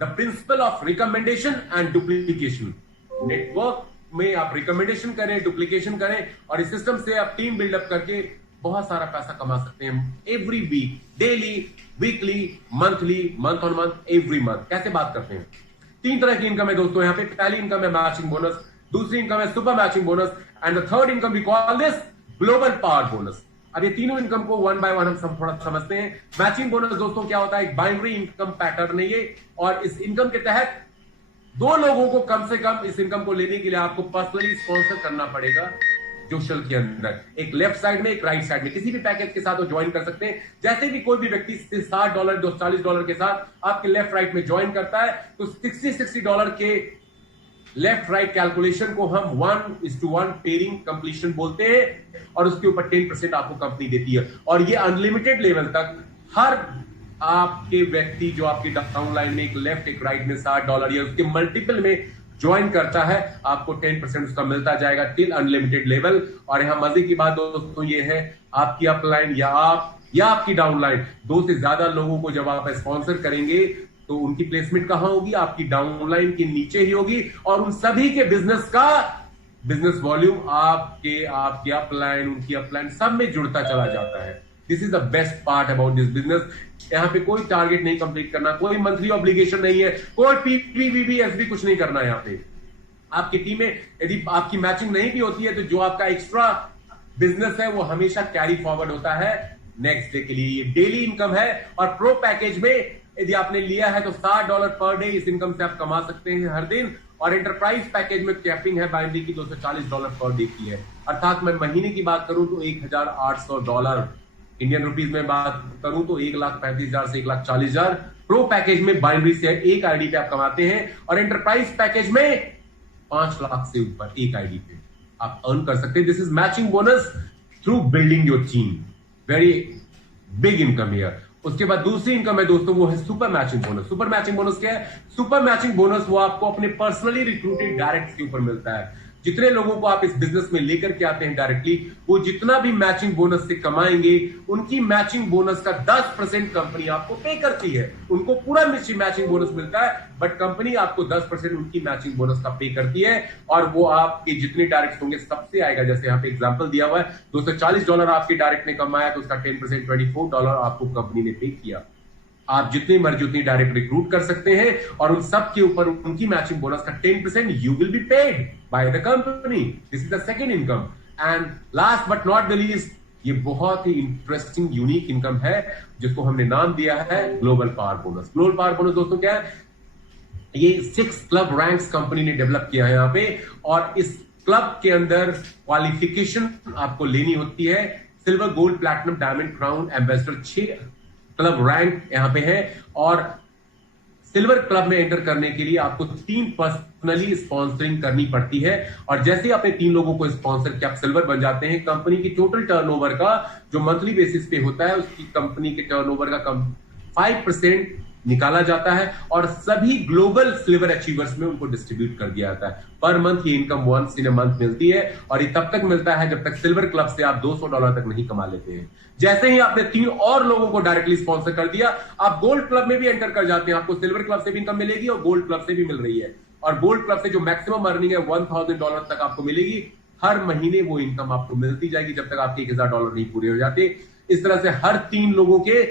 The principle of recommendation and duplication. Network में आप रिकमेंडेशन करें, डुप्लीकेशन करें और इस सिस्टम से आप टीम बिल्डअप करके बहुत सारा पैसा कमा सकते हैं every week, daily, weekly, monthly, month on month, every month. कैसे बात करते हैं? 3 तरह की इनकम है दोस्तों यहाँ पे। पहली इनकम है मैचिंग बोनस, दूसरी इनकम है super matching bonus, and the third income we call this global power bonus. अब ये तीनों इनकम को वन बाय वन हम थोड़ा समझते हैं। मैचिंग बोनस दोस्तों क्या होता है? एक बाइनरी इनकम पैटर्न है ये, और इस इनकम के तहत 2 लोगों को कम से कम इस इनकम को लेने के लिए आपको पर्सनली स्पॉन्सर करना पड़ेगा जोशल के अंदर। एक लेफ्ट साइड में, एक राइट साइड में, किसी भी पैकेज के साथ वो ज्वाइन कर सकते हैं। जैसे भी कोई भी व्यक्ति $60, $40 के साथ आपके लेफ्ट राइट में ज्वाइन करता है, तो $60 के लेफ्ट राइट कैलकुलेशन को हम 1:1 पेयरिंग कंप्लीशन बोलते हैं, और उसके ऊपर 10% आपको कंपनी देती है। और ये अनलिमिटेड लेवल तक हर आपके व्यक्ति जो आपकी डाउनलाइन में एक लेफ्ट एक राइट में $60 या उसके मल्टीपल में ज्वाइन करता है, आपको 10% उसका मिलता जाएगा टिल अनलिमिटेड लेवल। और यहां मजे की बात दोस्तों ये है, आपकी अपलाइन या आपकी डाउनलाइन 2 से ज्यादा लोगों को जब आप स्पॉन्सर करेंगे तो उनकी प्लेसमेंट कहां होगी? आपकी डाउनलाइन के नीचे ही होगी, और उन सभी के बिजनेस वॉल्यूम आपकी अपलाइन, उनकी अपलाइन सब में जुड़ता चला जाता है। This is the best part about this business. यहाँ पे कोई टारगेट नहीं कंप्लीट करना, कोई मंथली ऑब्लिगेशन नहीं है, कोई पीपीवीबीएसबी कुछ नहीं करना है। यहाँ पे आपकी टीम में यदि आपकी मैचिंग नहीं भी होती है तो जो आपका एक्स्ट्रा बिजनेस है वो हमेशा कैरी फॉरवर्ड होता है नेक्स्ट डे के लिए। ये डेली इनकम है, और प्रो पैकेज में यदि आपने लिया है तो $60 पर डे इस इनकम से आप कमा सकते हैं हर दिन। और एंटरप्राइज पैकेज में कैपिंग है बाइनरी की $240 पर डे की है, अर्थात मैं महीने की बात करूं तो $1,800 इंडियन रुपीज में बात करूं तो 1,35,000 से 1,40,000 प्रो पैकेज में बाइनरी से एक आईडी पे आप कमाते हैं, और एंटरप्राइज पैकेज में 5 लाख से ऊपर एक आईडी पे आप अर्न कर सकते हैं। This is matching bonus through building your team, very big income here. उसके बाद दूसरी इनकम है दोस्तों, वो है super matching bonus. Super matching bonus क्या है? सुपर मैचिंग बोनस वो आपको अपने पर्सनली रिक्रूटेड डायरेक्ट के ऊपर मिलता है। जितने लोगों को आप इस बिजनेस में लेकर के आते हैं डायरेक्टली, वो जितना भी मैचिंग बोनस से कमाएंगे, उनकी मैचिंग बोनस का 10% कंपनी आपको पे करती है। उनको पूरा मैचिंग बोनस मिलता है, बट कंपनी आपको 10% उनकी मैचिंग बोनस का पे करती है, और वो आपके जितने डायरेक्ट होंगे सबसे आएगा। जैसे यहाँ पे एग्जांपल दिया हुआ है, $240 आपके डायरेक्ट ने कमाया तो उसका 10% $24 आपको कंपनी ने पे किया। आप जितनी मर्जी उतनी डायरेक्ट रिक्रूट कर सकते हैं, और उन सब के ऊपर उनकी मैचिंग बोनस का 10% you will be paid by the company. This is the second income. And last but not the least, ये बहुत ही इंटरेस्टिंग यूनिक इनकम है जिसको हमने नाम दिया है global power bonus. Global power bonus दोस्तों क्या है? ये 6 क्लब रैंक्स कंपनी ने डेवलप किया है यहाँ पे, और इस क्लब के अंदर क्वालिफिकेशन आपको लेनी होती है। Silver, gold, platinum, diamond, crown, ambassador, 6 club rank यहां पे है। और सिल्वर क्लब में एंटर करने के लिए आपको 3 पर्सनली स्पॉन्सरिंग करनी पड़ती है, और जैसे ही आपने 3 लोगों को स्पॉन्सर किया, आप सिल्वर बन जाते हैं। कंपनी की टोटल टर्नओवर का जो मंथली बेसिस पे होता है, उसकी कंपनी के टर्नओवर का 5% निकाला जाता है, और सभी ग्लोबल सिल्वर अचीवर्स में उनको डिस्ट्रीब्यूट कर दिया जाता है। पर मंथ ये income once in a month मिलती है, और ये तब तक मिलता है जब तक सिल्वर क्लब से आप $200 तक नहीं कमा लेते हैं। जैसे ही आपने 3 और लोगों को डायरेक्टली स्पॉन्सर कर दिया, आप गोल्ड क्लब में भी एंटर कर जाते हैं। आपको सिल्वर क्लब से भी इनकम मिलेगी और गोल्ड क्लब से भी मिल रही है, और गोल्ड क्लब से जो मैक्सिमम अर्निंग है $1,000 तक आपको मिलेगी। हर महीने वो इनकम आपको मिलती जाएगी जब तक आपके $1,000 नहीं पूरे हो जाते। इस तरह से हर 3 लोगों के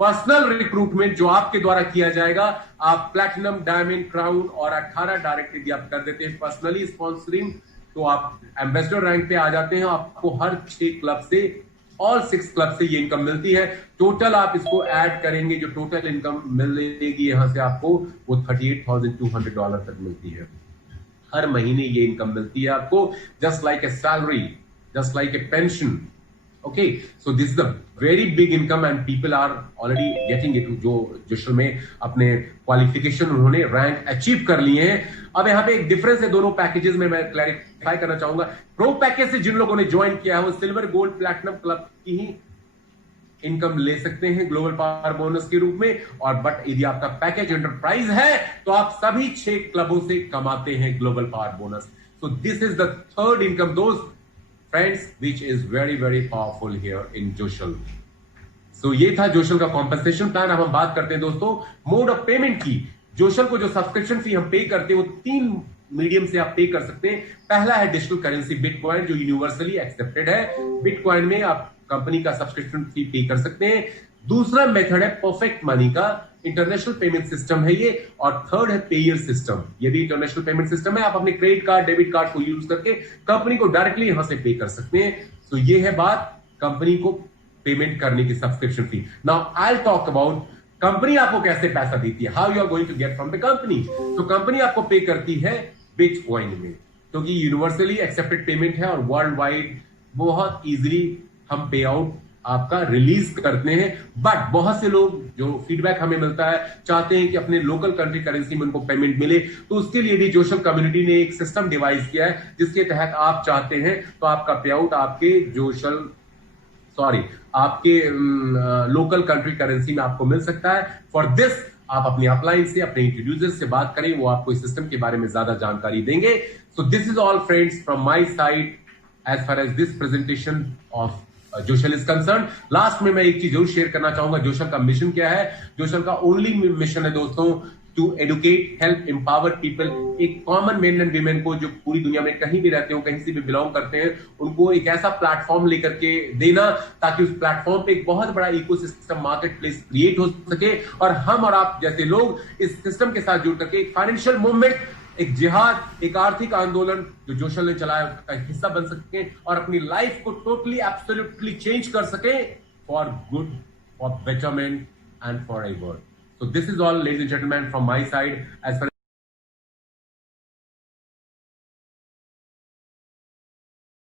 पर्सनल रिक्रूटमेंट जो आपके द्वारा किया जाएगा, आप प्लैटिनम, डायमंड, क्राउन और 18 डायरेक्ट यदि आप कर देते हैं पर्सनली स्पॉन्सरिंग, तो आप एम्बेसडर रैंक पे आ जाते हैं। आपको हर 6 क्लब से, ऑल 6 क्लब से ये इनकम मिलती है। टोटल आप इसको ऐड करेंगे, जो टोटल इनकम मिलेगी यहां से आपको, वो $38,200 तक मिलती है। हर महीने ये इनकम मिलती है आपको, just like a salary, just like a pension. Okay, so this is a very big income and people are already getting it। जो जोशल में अपने क्वालिफिकेशन उन्होंने रैंक अचीव कर लिए हैं। अब यहाँ पे एक डिफरेंस है दोनों पैकेजेस में, मैं क्लैरिफाई करना चाहूंगा। प्रो पैकेज से जिन लोगों ने ज्वाइन किया है वो सिल्वर, गोल्ड, प्लैटिनम क्लब की ही इनकम ले सकते हैं ग्लोबल पावर बोनस के रूप में, और बट यदि आपका पैकेज एंटरप्राइज है तो आप सभी 6 क्लबों से कमाते हैं global power bonus. So this is the third income दोस्त friends, which is very very powerful here in जोशल। So ये था जोशल का कॉम्पनसेशन प्लान। अब हम बात करते हैं दोस्तों मोड ऑफ पेमेंट की। जोशल को जो सब्सक्रिप्शन फी हम पे करते हैं वो 3 मीडियम से आप पे कर सकते हैं। पहला है डिजिटल करेंसी बिटकॉइन, जो यूनिवर्सली एक्सेप्टेड है। बिटकॉइन में आप कंपनी का सब्सक्रिप्शन फी पे कर सकते हैं। दूसरा मेथड है परफेक्ट मनी का, इंटरनेशनल पेमेंट सिस्टम है ये। और थर्ड है पेयर सिस्टम, ये भी इंटरनेशनल पेमेंट सिस्टम है। आप अपने क्रेडिट कार्ड, डेबिट कार्ड को यूज करके कंपनी को डायरेक्टली यहां से पे कर सकते हैं। तो ये है बात कंपनी को पेमेंट करने की, subscription fee. Now I talk about company आपको कैसे पैसा देती है, how you are going to get from the company. तो कंपनी आपको पे करती है बिटकॉइन में, क्योंकि यूनिवर्सली एक्सेप्टेड पेमेंट है और वर्ल्ड वाइड बहुत इजीली हम पे आउट आपका रिलीज करते हैं। बट बहुत से लोग, जो फीडबैक हमें मिलता है, चाहते हैं कि अपने लोकल कंट्री करेंसी में उनको पेमेंट मिले। तो उसके लिए भी जोशल कम्युनिटी ने एक सिस्टम डिवाइस किया है, जिसके तहत आप चाहते हैं तो आपका पे आउट आपके लोकल कंट्री करेंसी में आपको मिल सकता है। फॉर दिस आप अपने अपलाइन से, अपने इंट्रोड्यूसर से बात करें, वो आपको इस सिस्टम के बारे में ज्यादा जानकारी देंगे। So this is all friends from my side as far as this presentation of Joshal is concern. लास्ट में मैं एक चीज जरूर शेयर करना चाहूंगा, जोशल का मिशन क्या है। जोशल का ओनली मिशन है दोस्तों, to educate, help, empower people. एक कॉमन मेन एंड वीमेन को, जो पूरी दुनिया में कहीं भी रहते हो, कहीं से भी बिलोंग करते हैं, उनको एक ऐसा प्लेटफॉर्म लेकर के देना, ताकि उस प्लेटफॉर्म पे एक बहुत बड़ा इकोसिस्टम, मार्केट प्लेस क्रिएट हो सके, और हम और आप जैसे लोग इस सिस्टम के साथ जुड़ करके एक फाइनेंशियल मूवमेंट, एक जिहाद, एक आर्थिक आंदोलन जो जोशल ने चलाया, उसका हिस्सा बन सके और अपनी लाइफ को टोटली एब्सोल्युटली चेंज कर सके for good, for betterment and for ever. So this is all, ladies and gentlemen, from my side as far